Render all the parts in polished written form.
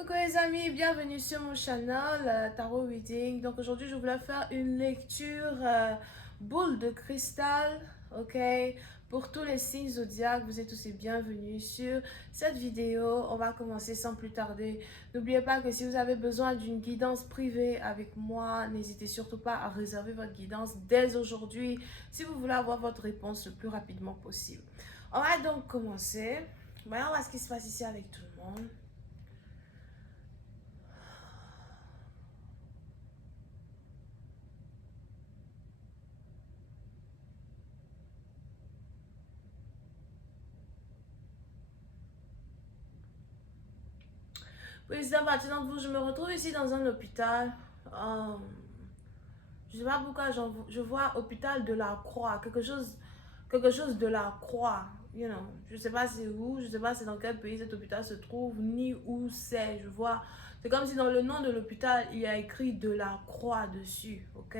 Coucou les amis, bienvenue sur mon channel Tarot Reading. Donc aujourd'hui je voulais faire une lecture boule de cristal, ok? Pour tous les signes zodiaques, vous êtes tous les bienvenus sur cette vidéo. On va commencer sans plus tarder. N'oubliez pas que si vous avez besoin d'une guidance privée avec moi, n'hésitez surtout pas à réserver votre guidance dès aujourd'hui si vous voulez avoir votre réponse le plus rapidement possible. On va donc commencer. Voyons voir ce qui se passe ici avec tout le monde. Président Bâtiment, vous, je me retrouve ici dans un hôpital. Je ne sais pas pourquoi je vois hôpital de la Croix, quelque chose de la Croix. You know, je ne sais pas c'est où, je ne sais pas c'est dans quel pays cet hôpital se trouve, ni où c'est. Je vois, c'est comme si dans le nom de l'hôpital, il y a écrit de la Croix dessus, ok?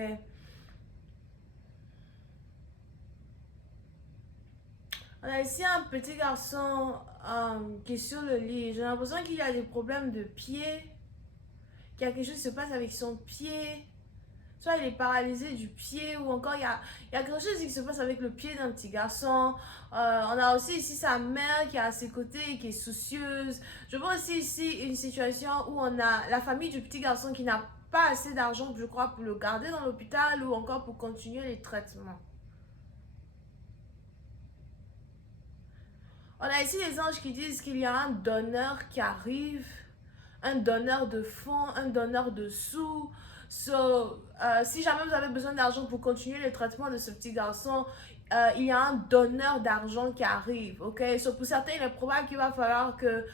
On a ici un petit garçon qui est sur le lit. J'ai l'impression qu'il a des problèmes de pied, qu'il y a quelque chose qui se passe avec son pied. Soit il est paralysé du pied ou encore il y a quelque chose qui se passe avec le pied d'un petit garçon. On a aussi ici sa mère qui est à ses côtés, qui est soucieuse. Je vois aussi ici une situation où on a la famille du petit garçon qui n'a pas assez d'argent, je crois, pour le garder dans l'hôpital ou encore pour continuer les traitements. On a ici les anges qui disent qu'il y a un donneur qui arrive, un donneur de fonds, un donneur de sous. Si jamais vous avez besoin d'argent pour continuer le traitement de ce petit garçon, il y a un donneur d'argent qui arrive, ok? Pour certains, il est probable qu'il va falloir que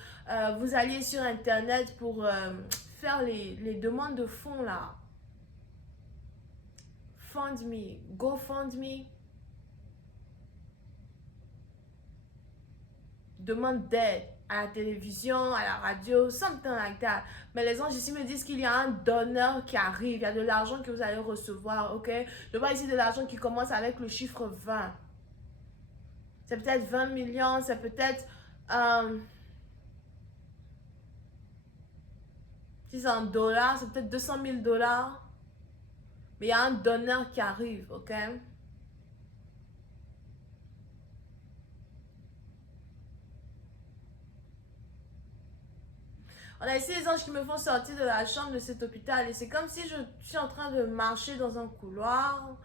vous alliez sur Internet pour faire les demandes de fonds, là. Fund me, go fund me. Demande d'aide à la télévision, à la radio, something like that. Mais les anges ici me disent qu'il y a un donneur qui arrive, il y a de l'argent que vous allez recevoir, ok? Je vois ici de l'argent qui commence avec le chiffre 20. C'est peut-être 20 millions, c'est peut-être si c'est en dollars, c'est peut-être 200 000 dollars. Mais il y a un donneur qui arrive, ok? On a ici les anges qui me font sortir de la chambre de cet hôpital et c'est comme si je suis en train de marcher dans un couloir.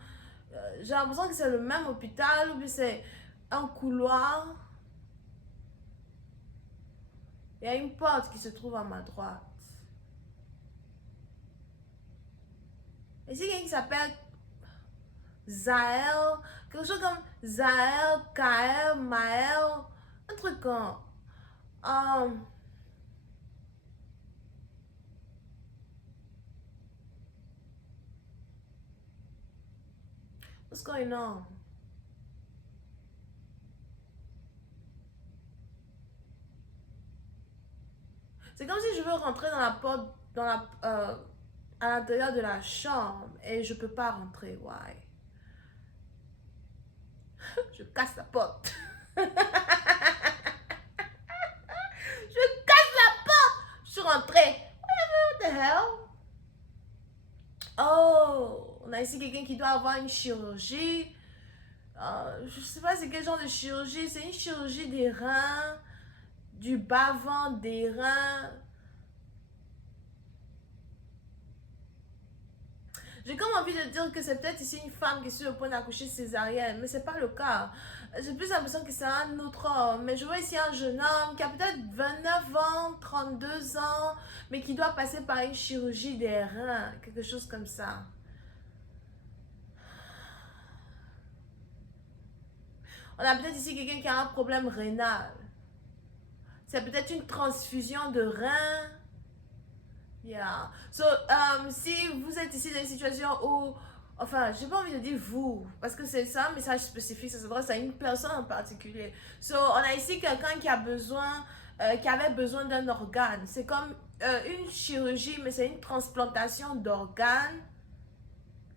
J'ai l'impression que c'est le même hôpital ou bien c'est un couloir. Il y a une porte qui se trouve à ma droite. Ici, il y a quelqu'un qui s'appelle Zael, quelque chose comme Zael, Kael, Mael, un truc comme... Um, what's going on? C'est comme si je veux rentrer dans la porte, à l'intérieur de la chambre et je peux pas rentrer. Why? Je casse la porte. Je casse la porte. Je suis rentrée. What the hell? Oh, on a ici quelqu'un qui doit avoir une chirurgie. Je sais pas c'est quel genre de chirurgie. C'est une chirurgie des reins, du bas-ventre, des reins. J'ai comme envie de dire que c'est peut-être ici une femme qui est sur le point d'accoucher césarienne, mais c'est pas le cas. J'ai plus l'impression que c'est un autre homme. Mais je vois ici un jeune homme qui a peut-être 29 ans, 32 ans, mais qui doit passer par une chirurgie des reins, quelque chose comme ça. On a peut-être ici quelqu'un qui a un problème rénal. C'est peut-être une transfusion de reins. Yeah. Si vous êtes ici dans une situation où, enfin, j'ai pas envie de dire vous, parce que c'est ça un message spécifique, ça s'adresse à une personne en particulier. On a ici quelqu'un qui a besoin, qui avait besoin d'un organe. C'est comme une chirurgie, mais c'est une transplantation d'organes.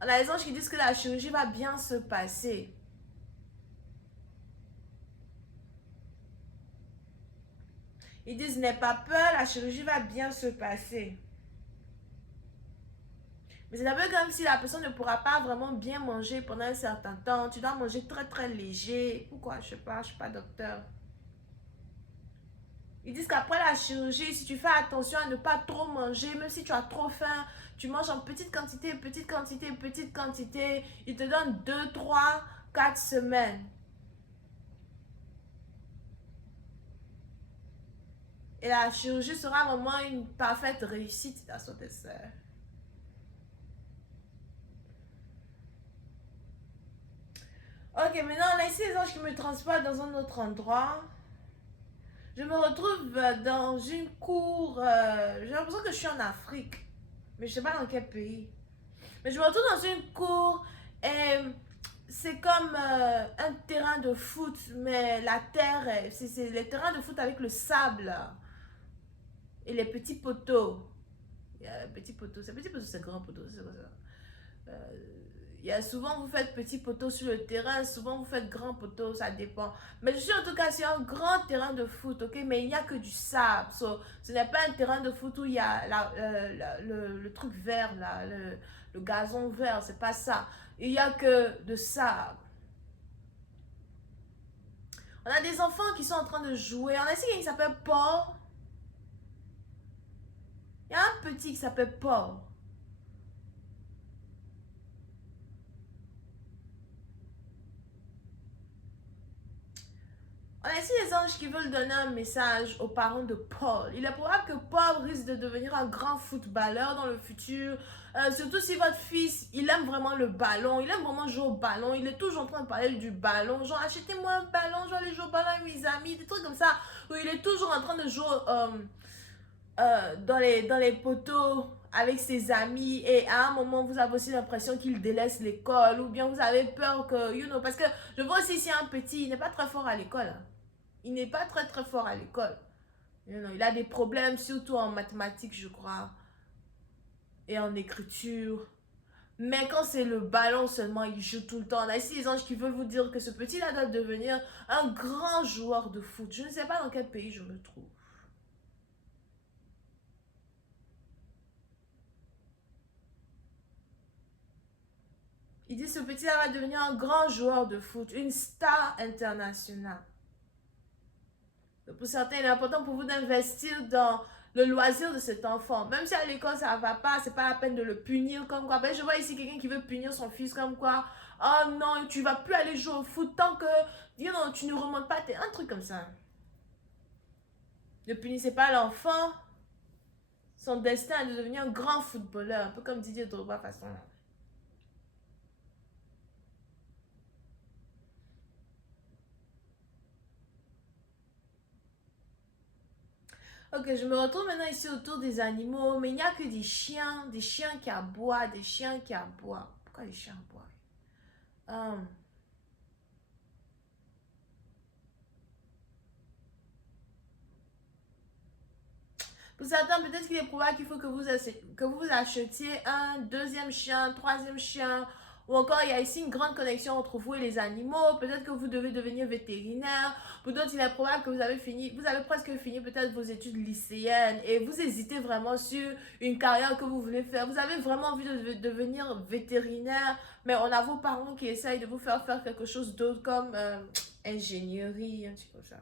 On a les anges qui disent que la chirurgie va bien se passer. Ils disent, n'aie pas peur, la chirurgie va bien se passer. Mais c'est un peu comme si la personne ne pourra pas vraiment bien manger pendant un certain temps. Tu dois manger très très léger. Pourquoi? Je sais pas, je suis pas docteur. Ils disent qu'après la chirurgie, si tu fais attention à ne pas trop manger, même si tu as trop faim, tu manges en petite quantité, petite quantité, petite quantité. Ils te donnent 2, 3, 4 semaines. Et la chirurgie sera vraiment une parfaite réussite dans son dessert. Ok, maintenant on a ici les anges qui me transportent dans un autre endroit. Je me retrouve dans une cour. J'ai l'impression que je suis en Afrique. Mais je sais pas dans quel pays. Mais je me retrouve dans une cour et c'est comme un terrain de foot. Mais la terre, c'est les terrains de foot avec le sable et les petits poteaux. Il y a petits poteaux. C'est petit poteau, c'est grand poteau. C'est quoi ça? Il y a souvent vous faites petit poteau sur le terrain, souvent vous faites grand poteau, ça dépend. Mais je suis en tout cas sur un grand terrain de foot, ok? Mais il n'y a que du sable. So, ce n'est pas un terrain de foot où il y a le truc vert, là, le gazon vert, c'est pas ça. Il n'y a que de sable. On a des enfants qui sont en train de jouer. On a ici quelqu'un qui s'appelle Paul. Il y a un petit qui s'appelle Paul. On a ici les anges qui veulent donner un message aux parents de Paul. Il est probable que Paul risque de devenir un grand footballeur dans le futur. Surtout si votre fils, il aime vraiment le ballon, il aime vraiment jouer au ballon. Il est toujours en train de parler du ballon. Genre, achetez-moi un ballon, je vais aller jouer au ballon avec mes amis. Des trucs comme ça. Où il est toujours en train de jouer dans les poteaux avec ses amis. Et à un moment, vous avez aussi l'impression qu'il délaisse l'école. Ou bien vous avez peur que, parce que je vois aussi ici un petit, il n'est pas très fort à l'école. Hein. Il n'est pas très très fort à l'école. Il a des problèmes, surtout en mathématiques, je crois, et en écriture. Mais quand c'est le ballon seulement, il joue tout le temps. On a ici les anges qui veulent vous dire que ce petit-là doit devenir un grand joueur de foot. Je ne sais pas dans quel pays je me trouve. Il dit que ce petit-là va devenir un grand joueur de foot, une star internationale. Pour certains, il est important pour vous d'investir dans le loisir de cet enfant. Même si à l'école ça ne va pas, c'est pas la peine de le punir comme quoi. Ben, je vois ici quelqu'un qui veut punir son fils comme quoi. Oh non, tu vas plus aller jouer au foot tant que tu ne remontes pas. Un truc comme ça. Ne punissez pas l'enfant. Son destin est de devenir un grand footballeur. Un peu comme Didier Drogba façon. Ok, je me retrouve maintenant ici autour des animaux, mais il n'y a que des chiens qui aboient, des chiens qui aboient. Pourquoi les chiens aboient? Pour certains, peut-être qu'il est probable qu'il faut que vous achetiez un deuxième chien, un troisième chien, ou encore il y a ici une grande connexion entre vous et les animaux. Peut-être que vous devez devenir vétérinaire. Pour d'autres, il est probable que vous avez presque fini peut-être vos études lycéennes et vous hésitez vraiment sur une carrière que vous voulez faire. Vous avez vraiment envie de devenir vétérinaire, mais on a vos parents qui essayent de vous faire faire quelque chose d'autre comme ingénierie, un truc comme ça.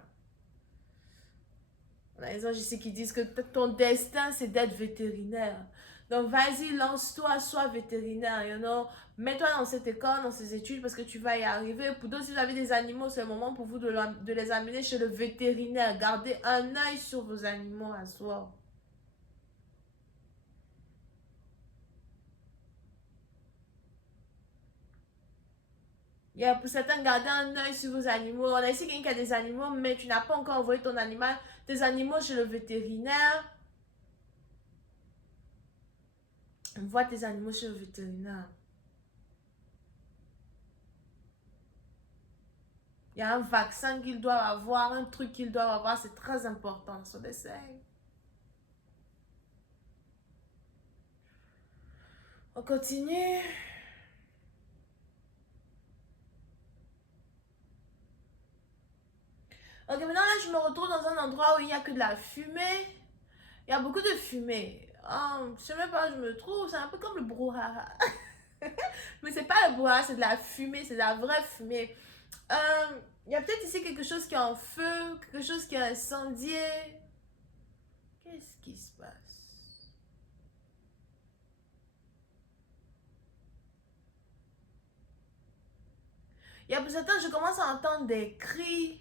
On a les anges ici qui disent que ton destin, c'est d'être vétérinaire. Donc, vas-y, lance-toi, sois vétérinaire, Mets-toi dans cette école, dans ces études, parce que tu vas y arriver. Pour d'autres, si vous avez des animaux, c'est le moment pour vous de les amener chez le vétérinaire. Gardez un œil sur vos animaux à soi. Pour certains, gardez un œil sur vos animaux. On a ici quelqu'un qui a des animaux, mais tu n'as pas encore envoyé tes animaux chez le vétérinaire. Envoie tes animaux chez le vétérinaire. Il y a un vaccin qu'ils doivent avoir, un truc qu'ils doivent avoir, c'est très important, son essai. On continue. Ok, maintenant là, je me retrouve dans un endroit où il n'y a que de la fumée. Il y a beaucoup de fumée. Je sais même pas où je me trouve, c'est un peu comme le brouhaha. Mais c'est pas le brouhaha, c'est de la fumée, c'est de la vraie fumée. Il y a peut-être ici quelque chose qui est en feu, quelque chose qui est incendié. Qu'est-ce qui se passe? Il y a pour certains, je commence à entendre des cris,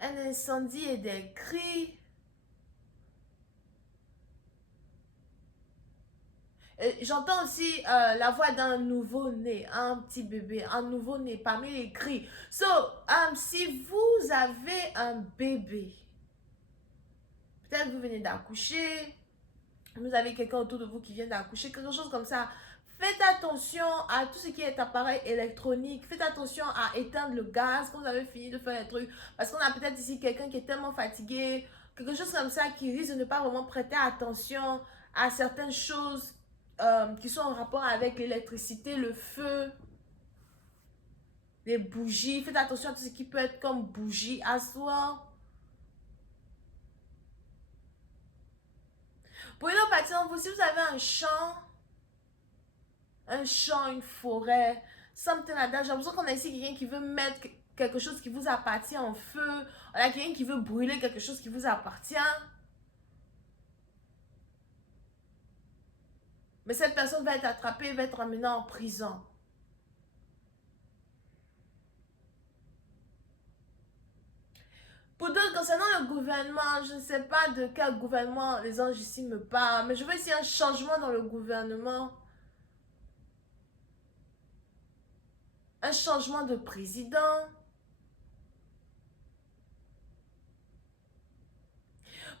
un incendie et des cris. J'entends aussi la voix d'un nouveau-né, un petit bébé, un nouveau-né parmi les cris. So, si vous avez un bébé, peut-être vous venez d'accoucher, vous avez quelqu'un autour de vous qui vient d'accoucher, quelque chose comme ça. Faites attention à tout ce qui est appareil électronique. Faites attention à éteindre le gaz quand vous avez fini de faire les trucs. Parce qu'on a peut-être ici quelqu'un qui est tellement fatigué, quelque chose comme ça qui risque de ne pas vraiment prêter attention à certaines choses qui sont en rapport avec l'électricité, le feu, les bougies. Faites attention à tout ce qui peut être comme bougie à soi. Pour une autre partie d'entre vous, si vous avez un champ, une forêt, something like that. J'ai l'impression qu'on a ici quelqu'un qui veut mettre quelque chose qui vous appartient en feu. On a quelqu'un qui veut brûler quelque chose qui vous appartient. Mais cette personne va être attrapée, va être emmenée en prison. Pour d'autres, concernant le gouvernement, je ne sais pas de quel gouvernement les anges ici me parlent, mais je veux ici un changement dans le gouvernement. Un changement de président.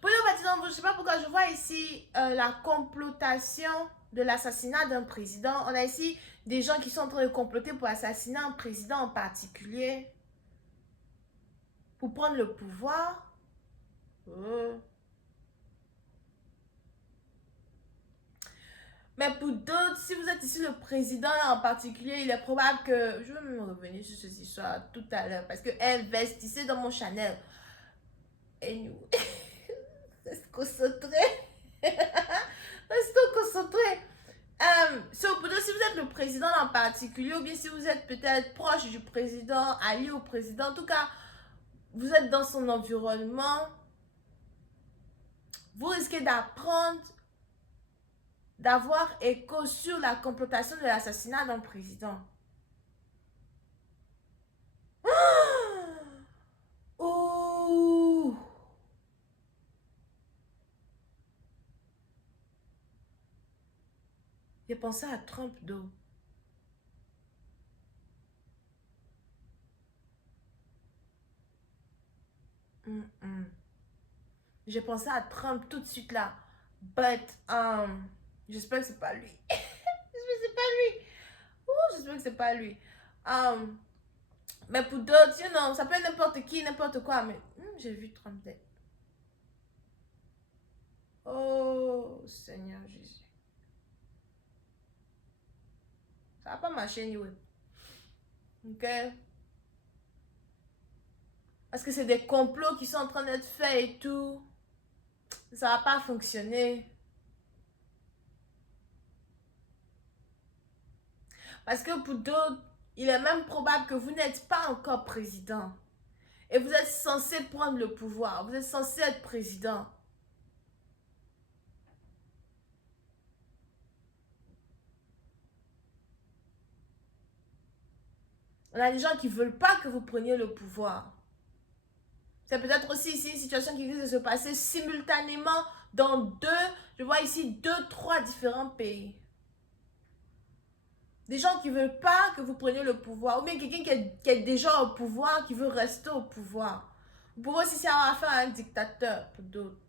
Pour le bâtiment, je ne sais pas pourquoi je vois ici la complotation de l'assassinat d'un président. On a ici des gens qui sont en train de comploter pour assassiner un président en particulier. Pour prendre le pouvoir. Mais pour d'autres, si vous êtes ici le président en particulier, il est probable que... Je vais me revenir sur cette histoire tout à l'heure. Parce que investissez dans mon Chanel. Et nous... Reste concentré. Reste concentré. Pour d'autres, si vous êtes le président en particulier, ou bien si vous êtes peut-être proche du président, allié au président, en tout cas, vous êtes dans son environnement, vous risquez d'apprendre, d'avoir écho sur la complotation de l'assassinat d'un président. Ouh! J'ai pensé à Trump d'eau. J'ai pensé à Trump tout de suite là. But, j'espère que c'est pas lui. J'espère que c'est pas lui. J'espère que c'est pas lui. Mais pour d'autres, you know, ça peut être n'importe qui, n'importe quoi. Mais j'ai vu Trump dead. Oh, Seigneur Jésus. Ça va pas marcher, anyway. Ok? Parce que c'est des complots qui sont en train d'être faits et tout. Ça va pas fonctionner. Parce que pour d'autres, il est même probable que vous n'êtes pas encore président. Et vous êtes censé prendre le pouvoir. Vous êtes censé être président. On a des gens qui ne veulent pas que vous preniez le pouvoir. C'est peut-être aussi ici une situation qui risque de se passer simultanément dans je vois ici 2, 3 différents pays. Des gens qui ne veulent pas que vous preniez le pouvoir. Ou bien quelqu'un qui est déjà au pouvoir, qui veut rester au pouvoir. Vous pouvez aussi avoir affaire à un dictateur pour d'autres.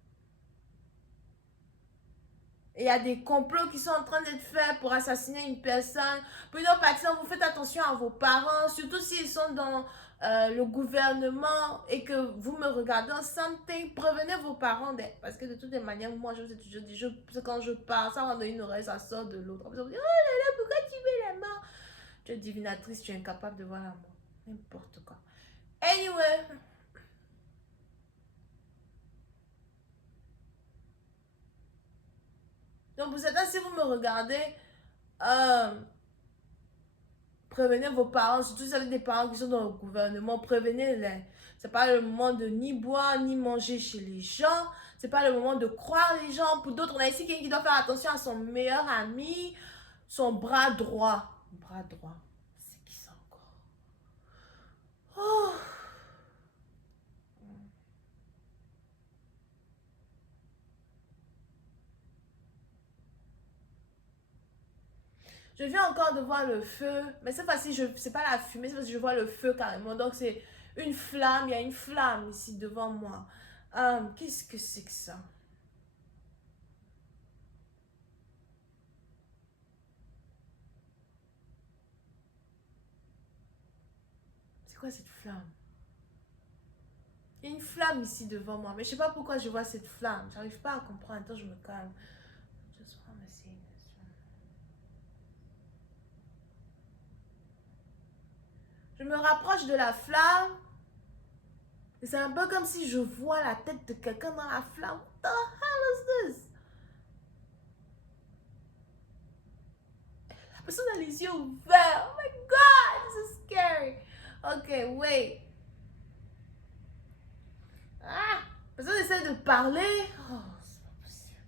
Et il y a des complots qui sont en train d'être faits pour assassiner une personne. Pour une autre partie, vous faites attention à vos parents, surtout s'ils sont dans le gouvernement et que vous me regardez en something, prévenez vos parents. Parce que de toutes les manières, moi, je vous ai toujours dit, quand je parle, ça rentre dans une oreille, ça sort de l'autre. Vous dites, oh là là, pourquoi tu veux la mort? Tu es divinatrice, tu es incapable de voir la mort. N'importe quoi. Anyway. Donc pour certains, si vous me regardez, prévenez vos parents, surtout si vous avez des parents qui sont dans le gouvernement, prévenez-les. C'est pas le moment de ni boire, ni manger chez les gens. C'est pas le moment de croire les gens. Pour d'autres, on a ici quelqu'un qui doit faire attention à son meilleur ami, son bras droit. Bras droit. C'est qui ça encore? Oh. Je viens encore de voir le feu, mais cette fois-ci, c'est pas la fumée, cette fois-ci, je vois le feu carrément. Donc, c'est une flamme, il y a une flamme ici devant moi. Qu'est-ce que c'est que ça? C'est quoi cette flamme? Il y a une flamme ici devant moi, mais je sais pas pourquoi je vois cette flamme. J'arrive pas à comprendre. Attends, je me calme. Je me rapproche de la flamme. Et c'est un peu comme si je vois la tête de quelqu'un dans la flamme. What the hell is this? La personne a les yeux ouverts. Oh my god, this is scary. Ok, wait. Ah, la personne essaie de parler. Oh, c'est pas possible.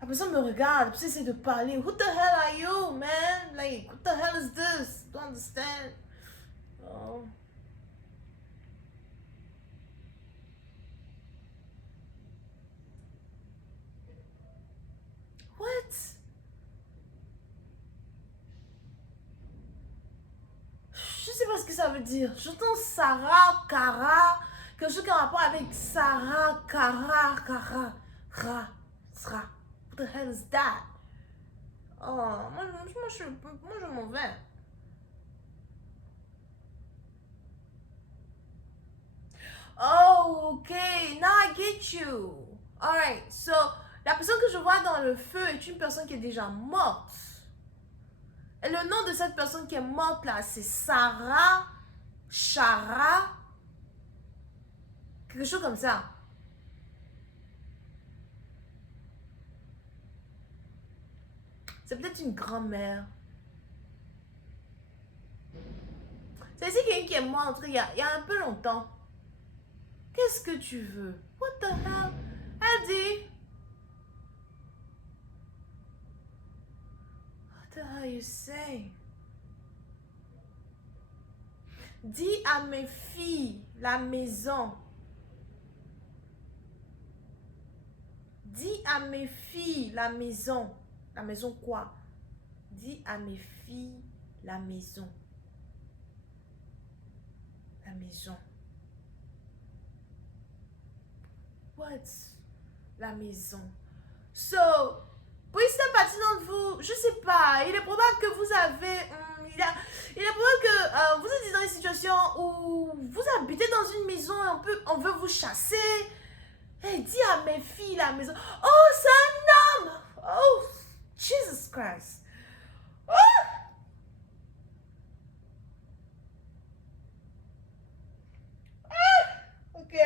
La personne me regarde, la personne essaie de parler. Who the hell are you, man? Like, what the hell is this? Don't understand. Oh. What? Je sais pas ce que ça veut dire. J'entends Sarah, Kara, quelque chose qui a un rapport avec Sarah, Kara, Kara, Ra, Sra. What the hell is that? Oh, moi je m'en vais. Oh, ok, now I get you. Alright, so, la personne que je vois dans le feu est une personne qui est déjà morte. Et le nom de cette personne qui est morte là, c'est Sarah, Shara, quelque chose comme ça. C'est peut-être une grand-mère. C'est ici quelqu'un qui est mort il y a un peu longtemps. Qu'est-ce que tu veux? What the hell? Elle dit. What the hell you say? Dis à mes filles la maison. Dis à mes filles la maison. La maison quoi? Dis à mes filles la maison. La maison. What? La maison. So, pour une certaine partie d'entre vous, je sais pas, il est probable que vous avez... il est probable que vous êtes dans une situation où vous habitez dans une maison et on veut vous chasser. Hey, dis à mes filles la maison. Oh, c'est un homme! Oh, Jesus Christ. Oh! Ah! Ok.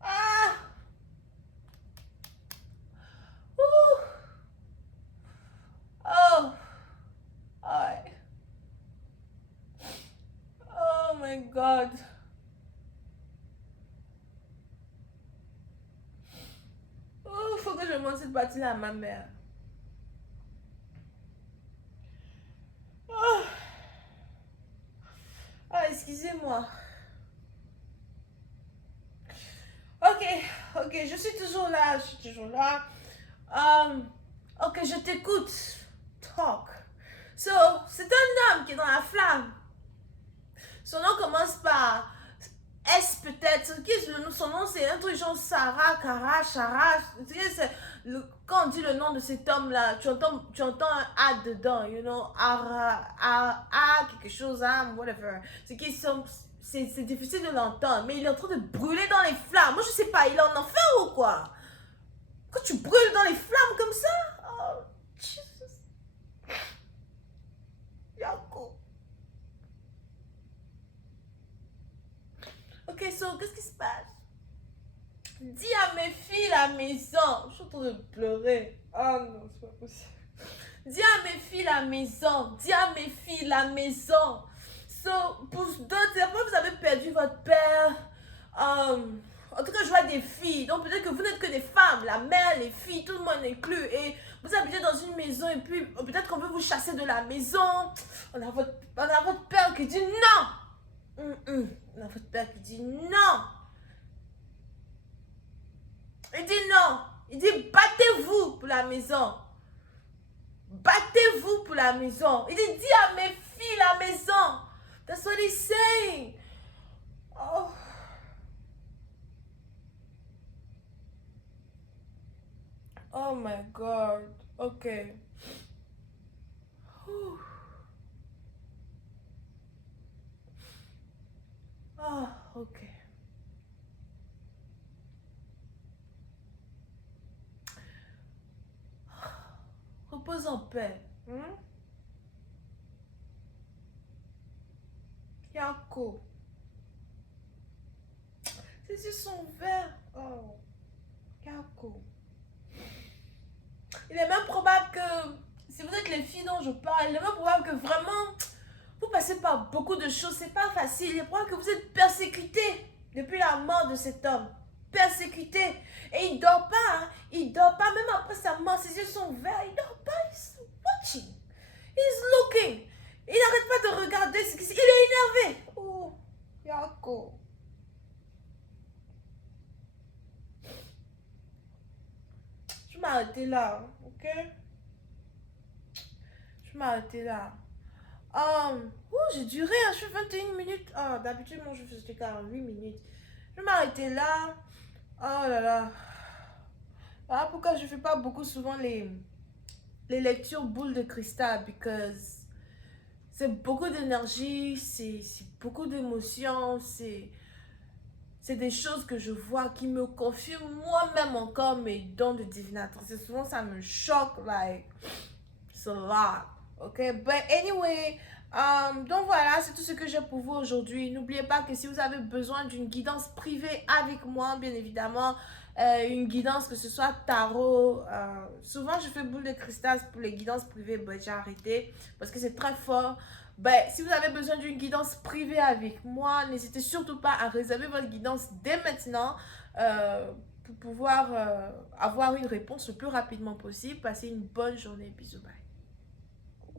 Ah! Ouh! Oh! Alright. Oh my God. Oh, faut que je montre cette partie-là à ma mère. Oh. Ah, excusez-moi. Ok, ok, je suis toujours là, je suis toujours là. Ok, je t'écoute. Talk. So, c'est un homme qui est dans la flamme. Son nom commence par S peut-être. Son nom c'est un truc genre Sarah, Kara, Shara. Quand on dit le nom de cet homme-là, tu entends un A dedans, you know, quelque chose, whatever. C'est difficile de l'entendre, mais il est en train de brûler dans les flammes. Moi je sais pas, il est en enfer ou quoi? Quand tu brûles dans les flammes comme ça, oh, Jesus. Yako. Ok, so, qu'est-ce qui se passe? Dis à mes filles la maison. Je suis en train de pleurer. Ah non, c'est pas possible. Dis à mes filles la maison. Dis à mes filles la maison. So, pour d'autres, après vous avez perdu votre père. En tout cas, je vois des filles. Donc peut-être que vous n'êtes que des femmes. La mère, les filles, tout le monde inclus. Et vous habitez dans une maison et puis peut-être qu'on veut vous chasser de la maison. On a votre père qui dit non. On a votre père qui dit non. Il dit non. Il dit battez-vous pour la maison. Battez-vous pour la maison. Il dit dis à mes filles la maison. That's what he's saying. Oh. Oh my God. Okay. Whew. Ah, ok. Repose en paix. Yako. Ses yeux sont verts. Oh. Yako. Il est même probable que, si vous êtes les filles dont je parle, il est même probable que vraiment, vous passez par beaucoup de choses. C'est pas facile. Il est probable que vous êtes persécutés depuis la mort de cet homme. Persécuté. Et il dort pas. Hein. Il dort pas. Même après sa mort, ses yeux sont verts. Il dort pas. He's watching. He's looking. Il n'arrête pas de regarder ce qui se... Il est énervé. Oh, Yako. Je vais m'arrêter là. Ok? Je vais m'arrêter là. J'ai duré. Hein, je fais 21 minutes. Oh, d'habitude, moi, je fais 48 minutes. Je vais m'arrêter là. Oh là là. Voilà pourquoi je ne fais pas beaucoup souvent les lectures boules de cristal. Because c'est beaucoup d'énergie, c'est beaucoup d'émotions, c'est des choses que je vois qui me confirment moi-même encore mes dons de divinatrice. Et souvent ça me choque, like, it's a lot. Ok, but anyway, donc voilà, c'est tout ce que j'ai pour vous aujourd'hui. N'oubliez pas que si vous avez besoin d'une guidance privée avec moi, bien évidemment, une guidance que ce soit tarot, souvent je fais boule de cristal pour les guidances privées, ben, j'ai arrêté parce que c'est très fort. Ben, si vous avez besoin d'une guidance privée avec moi, n'hésitez surtout pas à réserver votre guidance dès maintenant pour pouvoir avoir une réponse le plus rapidement possible. Passez une bonne journée, bisous, bye.